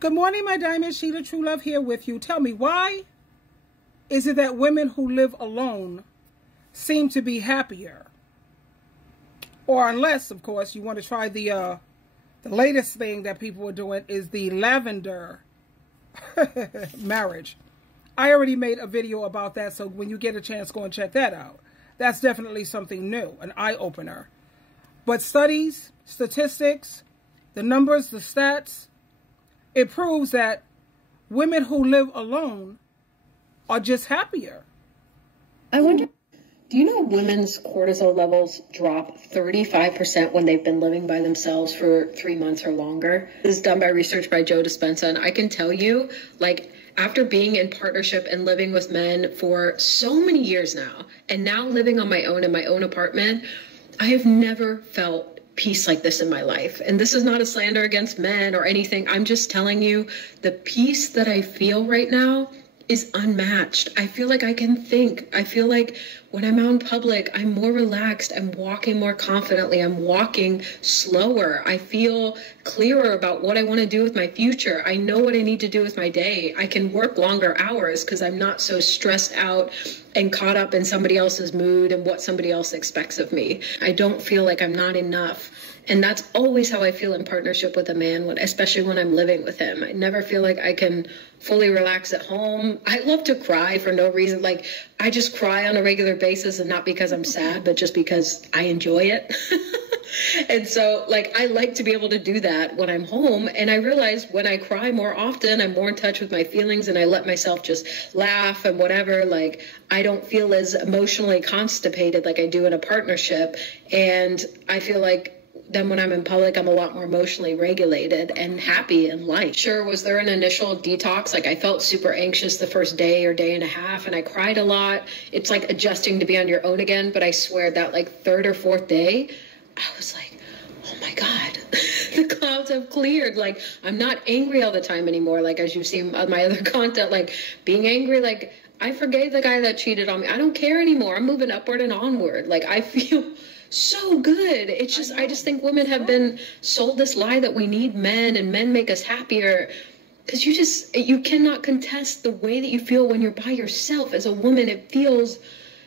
Good morning, my diamond. SheilaTruelove here with you. Tell me, why is it that women who live alone seem to be happier? Or unless, of course, you want to try the latest thing that people are doing is the lavender marriage. I already made a video about that, so when you get a chance, go and check that out. That's definitely something new, an eye-opener. But studies, statistics, the numbers, the stats, it proves that women who live alone are just happier. I wonder, do you know women's cortisol levels drop 35% when they've been living by themselves for 3 months or longer? This is done by research by Joe Dispenza, and I can tell you, like, after being in partnership and living with men for so many years now, and now living on my own in my own apartment, I have never felt peace like this in my life. And this is not a slander against men or anything. I'm just telling you, the peace that I feel right now is unmatched. I feel like I can think. I feel like when I'm out in public, I'm more relaxed. I'm walking more confidently. I'm walking slower. I feel clearer about what I want to do with my future. I know what I need to do with my day. I can work longer hours because I'm not so stressed out and caught up in somebody else's mood and what somebody else expects of me. I don't feel like I'm not enough. And that's always how I feel in partnership with a man, especially when I'm living with him. I never feel like I can fully relax at home. I love to cry for no reason. Like, I just cry on a regular basis, and not because I'm sad, but just because I enjoy it. And so, like, I like to be able to do that when I'm home. And I realize when I cry more often, I'm more in touch with my feelings, and I let myself just laugh and whatever. Like, I don't feel as emotionally constipated like I do in a partnership. And I feel like then when I'm in public, I'm a lot more emotionally regulated and happy and light. Sure, was there an initial detox? Like, I felt super anxious the first day or day and a half, and I cried a lot. It's like adjusting to be on your own again. But I swear that like third or fourth day, I was like, oh my God, the clouds have cleared. Like, I'm not angry all the time anymore. Like, as you've seen on my other content, like being angry, like I forgave the guy that cheated on me. I don't care anymore. I'm moving upward and onward. Like, I feel so good. It's just, I just think women have been sold this lie that we need men and men make us happier. Because you cannot contest the way that you feel when you're by yourself as a woman. It feels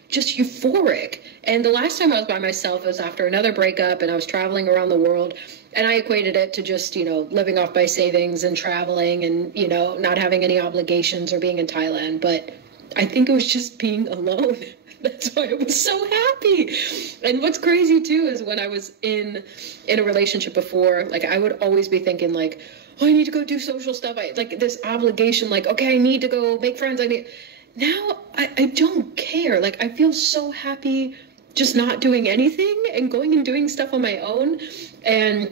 just euphoric. And the last time I was by myself was after another breakup, and I was traveling around the world, and I equated it to just, living off my savings and traveling and, not having any obligations or being in Thailand. But I think it was just being alone. That's why I was so happy. And what's crazy too is when I was in a relationship before, like, I would always be thinking like, oh, I need to go do social stuff. Like this obligation, like, okay, I need to go make friends. Now I don't care. Like, I feel so happy just not doing anything and going and doing stuff on my own. And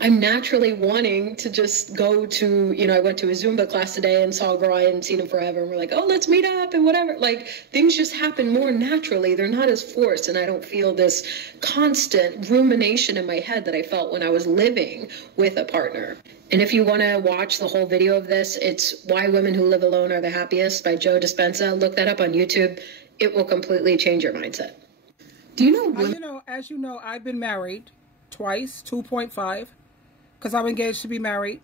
I'm naturally wanting to just go to, I went to a Zumba class today and saw a girl I hadn't seen in forever, and we're like, oh, let's meet up and whatever. Like, things just happen more naturally. They're not as forced, and I don't feel this constant rumination in my head that I felt when I was living with a partner. And if you want to watch the whole video of this, it's Why Women Who Live Alone Are the Happiest by Joe Dispenza. Look that up on YouTube. It will completely change your mindset. Do you know? As you know, I've been married twice, 2.5. Because I'm engaged to be married.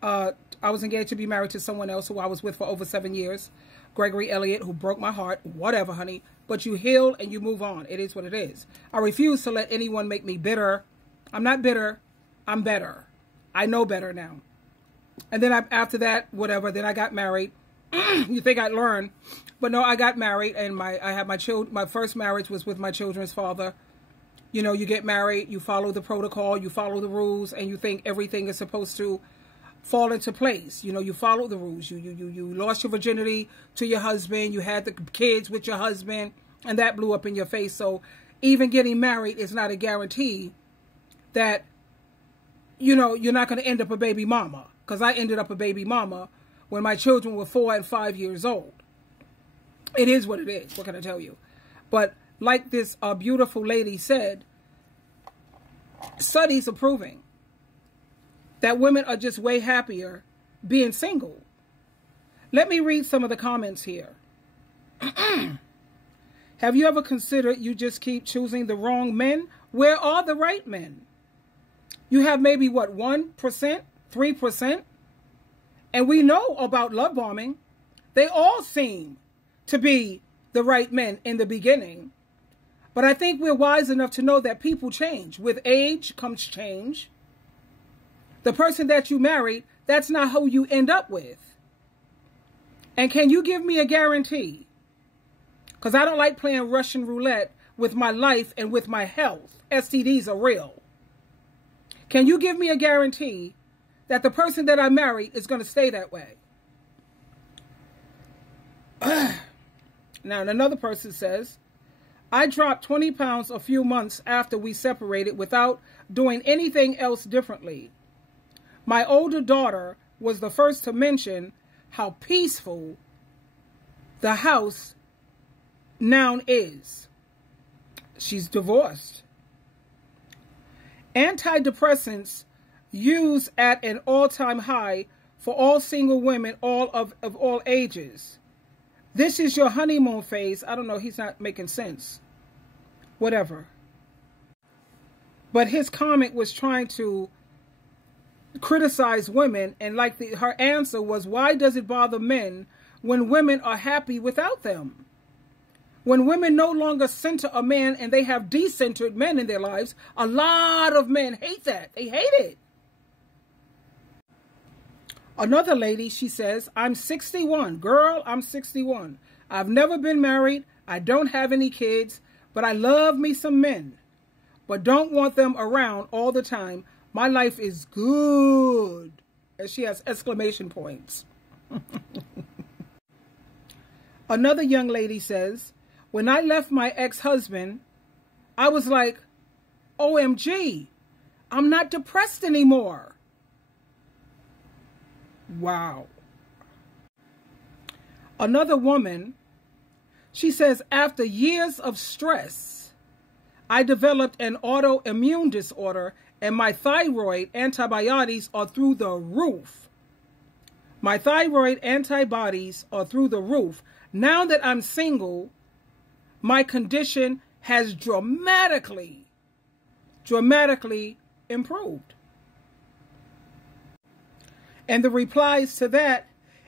I was engaged to be married to someone else who I was with for over 7 years. Gregory Elliott, who broke my heart. Whatever, honey. But you heal and you move on. It is what it is. I refuse to let anyone make me bitter. I'm not bitter. I'm better. I know better now. And then after that, whatever, then I got married. You think I'd learn. But no, I got married, and I had my children. My first marriage was with my children's father. You get married, you follow the protocol, you follow the rules, and you think everything is supposed to fall into place. You follow the rules. You lost your virginity to your husband. You had the kids with your husband, and that blew up in your face. So even getting married is not a guarantee that, you're not going to end up a baby mama. Because I ended up a baby mama when my children were 4 and 5 years old. It is what it is. What can I tell you? But like this beautiful lady said, studies are proving that women are just way happier being single. Let me read some of the comments here. Have you ever considered you just keep choosing the wrong men? Where are the right men? You have maybe, what, 1%, 3%? And we know about love bombing. They all seem to be the right men in the beginning. But I think we're wise enough to know that people change. With age comes change. The person that you married, that's not who you end up with. And can you give me a guarantee? Because I don't like playing Russian roulette with my life and with my health. STDs are real. Can you give me a guarantee that the person that I marry is going to stay that way? Now, another person says, I dropped 20 pounds a few months after we separated without doing anything else differently. My older daughter was the first to mention how peaceful the house now is. She's divorced. Antidepressants used at an all-time high for all single women of all ages. This is your honeymoon phase. I don't know. He's not making sense. Whatever. But his comment was trying to criticize women. And like her answer was, why does it bother men when women are happy without them? When women no longer center a man and they have decentered men in their lives, a lot of men hate that. They hate it. Another lady, she says, I'm 61. Girl, I'm 61. I've never been married. I don't have any kids, but I love me some men, but don't want them around all the time. My life is good. And she has exclamation points. Another young lady says, when I left my ex-husband, I was like, OMG, I'm not depressed anymore. Wow. Another woman, she says, after years of stress, I developed an autoimmune disorder and my thyroid antibodies are through the roof. My thyroid antibodies are through the roof. Now that I'm single, my condition has dramatically improved. And the replies to that,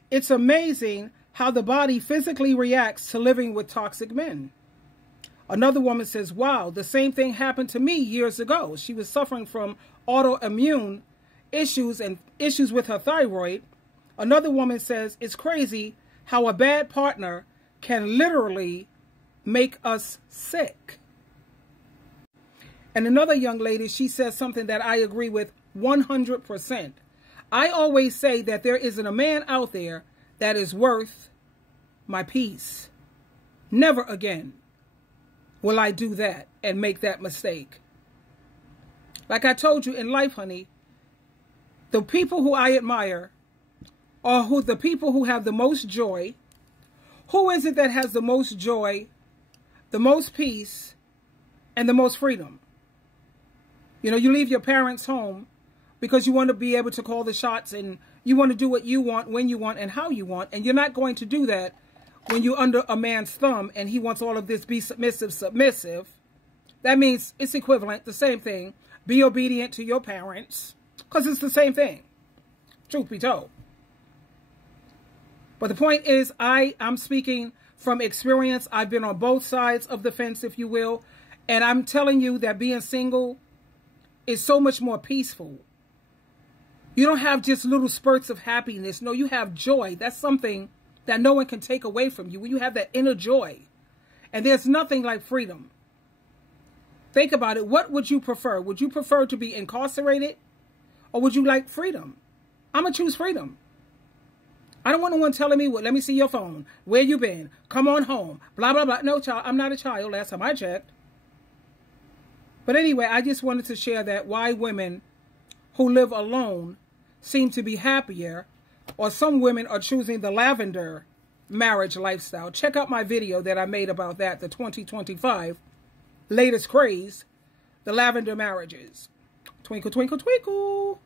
it's amazing how the body physically reacts to living with toxic men. Another woman says, wow, the same thing happened to me years ago. She was suffering from autoimmune issues and issues with her thyroid. Another woman says, it's crazy how a bad partner can literally make us sick. And another young lady, she says something that I agree with 100%. I always say that there isn't a man out there that is worth my peace. Never again will I do that and make that mistake. Like I told you in life, honey, the people who I admire are the people who have the most joy. Who is it that has the most joy, the most peace, and the most freedom? You know, you leave your parents' home because you want to be able to call the shots and you want to do what you want, when you want, and how you want. And you're not going to do that when you're under a man's thumb and he wants all of this, be submissive. That means it's equivalent, the same thing. Be obedient to your parents, because it's the same thing, truth be told. But the point is, I'm speaking from experience. I've been on both sides of the fence, if you will. And I'm telling you that being single is so much more peaceful. You don't have just little spurts of happiness. No, you have joy. That's something that no one can take away from you. When you have that inner joy. And there's nothing like freedom. Think about it. What would you prefer? Would you prefer to be incarcerated? Or would you like freedom? I'm going to choose freedom. I don't want no one telling me, well, let me see your phone. Where you been? Come on home. Blah, blah, blah. No, child, I'm not a child. Last time I checked. But anyway, I just wanted to share that why women who live alone seem to be happier, or some women are choosing the lavender marriage lifestyle. Check out my video that I made about that, the 2025 latest craze, the lavender marriages. Twinkle, twinkle, twinkle.